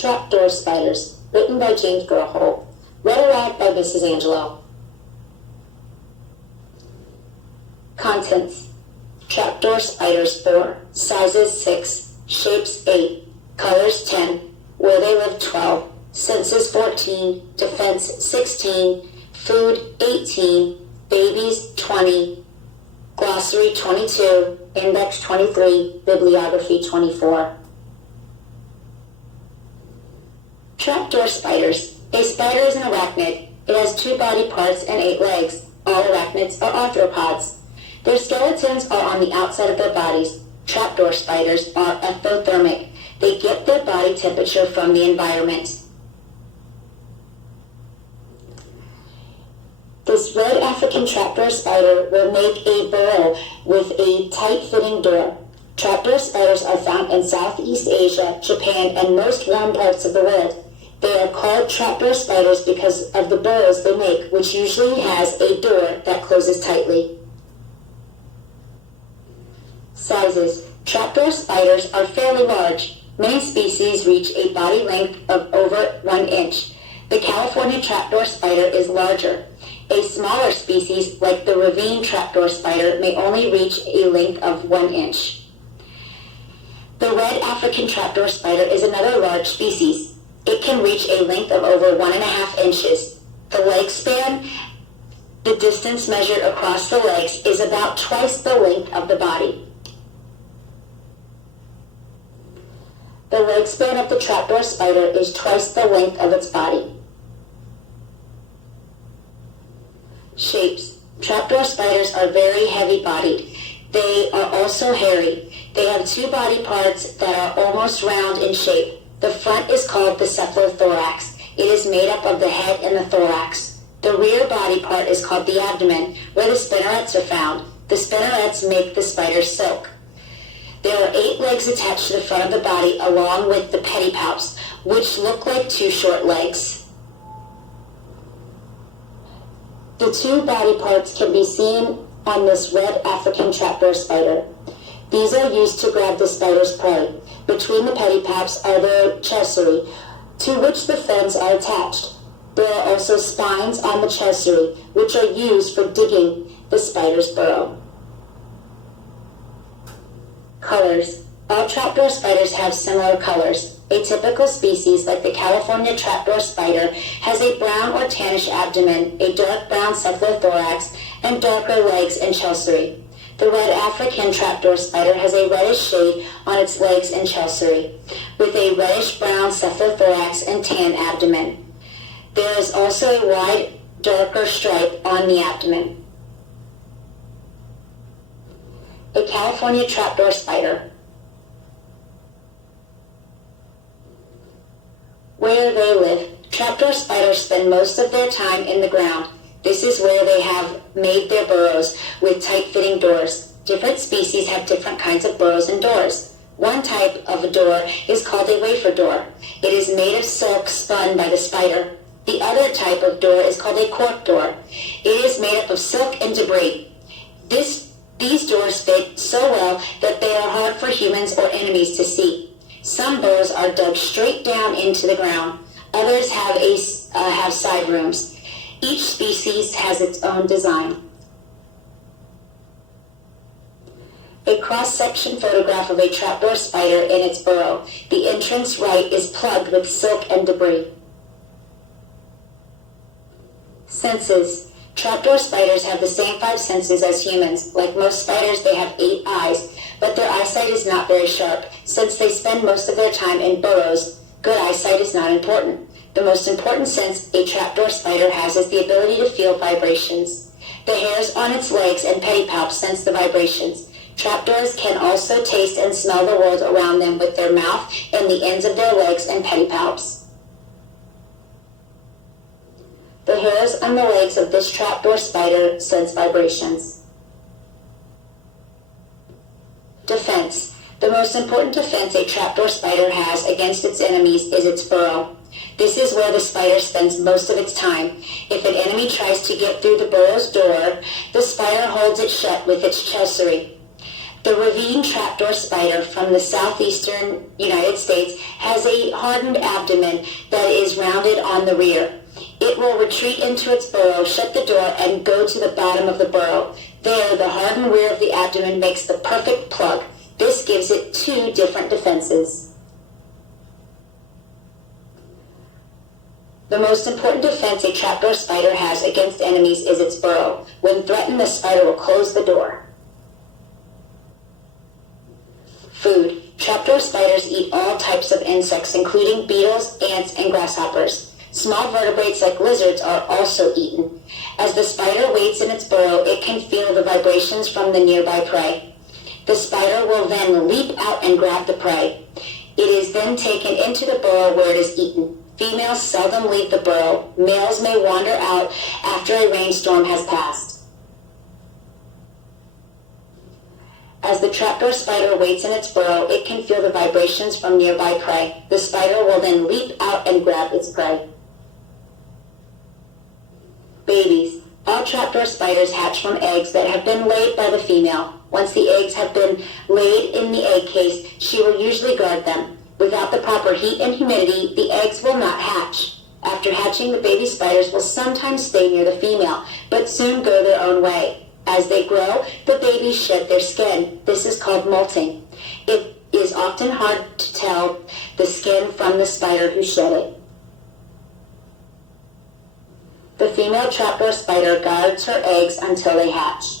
Trapdoor Spiders, written by James Gurhole, read aloud by Mrs. Angelo. Contents: Trapdoor Spiders 4, sizes 6, shapes 8, colors 10, where they live 12, senses 14, defense 16, food 18, babies 20, glossary 22, index 23, bibliography 24. Trapdoor spiders. A spider is an arachnid. It has 2 body parts and 8 legs. All arachnids are arthropods. Their skeletons are on the outside of their bodies. Trapdoor spiders are ectothermic. They get their body temperature from the environment. This red African trapdoor spider will make a burrow with a tight-fitting door. Trapdoor spiders are found in Southeast Asia, Japan, and most warm parts of the world. They are called trapdoor spiders because of the burrows they make, which usually has a door that closes tightly. Sizes. Trapdoor spiders are fairly large. Many species reach a body length of over 1 inch. The California trapdoor spider is larger. A smaller species, like the ravine trapdoor spider, may only reach a length of 1 inch. The red African trapdoor spider is another large species. It can reach a length of over 1.5 inches. The leg span, the distance measured across the legs, is about twice the length of the body. The leg span of the trapdoor spider is twice the length of its body. Shapes. Trapdoor spiders are very heavy-bodied. They are also hairy. They have 2 body parts that are almost round in shape. The front is called the cephalothorax. It is made up of the head and the thorax. The rear body part is called the abdomen, where the spinnerets are found. The spinnerets make the spider's silk. There are 8 legs attached to the front of the body, along with the pedipalps, which look like 2 short legs. The 2 body parts can be seen on this red African trapdoor spider. These are used to grab the spider's prey. Between the pedipalps are the chessery, to which the fins are attached. There are also spines on the chessery, which are used for digging the spider's burrow. Colors. All trapdoor spiders have similar colors. A typical species, like the California trapdoor spider, has a brown or tannish abdomen, a dark brown cephalothorax, and darker legs and chessery. The red African trapdoor spider has a reddish shade on its legs and chessery, with a reddish-brown cephalothorax and tan abdomen. There is also a wide, darker stripe on the abdomen. A California trapdoor spider. Where they live. Trapdoor spiders spend most of their time in the ground. This is where they have made their burrows with tight-fitting doors. Different species have different kinds of burrows and doors. One type of a door is called a wafer door. It is made of silk spun by the spider. The other type of door is called a cork door. It is made up of silk and debris. These doors fit so well that they are hard for humans or enemies to see. Some burrows are dug straight down into the ground. Others have side rooms. Each species has its own design. A cross-section photograph of a trapdoor spider in its burrow. The entrance right is plugged with silk and debris. Senses. Trapdoor spiders have the same 5 senses as humans. Like most spiders, they have 8 eyes, but their eyesight is not very sharp. Since they spend most of their time in burrows, good eyesight is not important. The most important sense a trapdoor spider has is the ability to feel vibrations. The hairs on its legs and pedipalps sense the vibrations. Trapdoors can also taste and smell the world around them with their mouth and the ends of their legs and pedipalps. The hairs on the legs of this trapdoor spider sense vibrations. Defense. The most important defense a trapdoor spider has against its enemies is its burrow. This is where the spider spends most of its time. If an enemy tries to get through the burrow's door, the spider holds it shut with its chessery. The ravine trapdoor spider from the southeastern United States has a hardened abdomen that is rounded on the rear. It will retreat into its burrow, shut the door, and go to the bottom of the burrow. There, the hardened rear of the abdomen makes the perfect plug. This gives it two different defenses. The most important defense a trapdoor spider has against enemies is its burrow. When threatened, the spider will close the door. Food. Trapdoor spiders eat all types of insects, including beetles, ants, and grasshoppers. Small vertebrates like lizards are also eaten. As the spider waits in its burrow, it can feel the vibrations from the nearby prey. The spider will then leap out and grab the prey. It is then taken into the burrow where it is eaten. Females seldom leave the burrow. Males may wander out after a rainstorm has passed. As the trapdoor spider waits in its burrow, it can feel the vibrations from nearby prey. The spider will then leap out and grab its prey. Babies. All trapdoor spiders hatch from eggs that have been laid by the female. Once the eggs have been laid in the egg case, she will usually guard them. Without the proper heat and humidity, the eggs will not hatch. After hatching, the baby spiders will sometimes stay near the female, but soon go their own way. As they grow, the babies shed their skin. This is called molting. It is often hard to tell the skin from the spider who shed it. The female trapdoor spider guards her eggs until they hatch.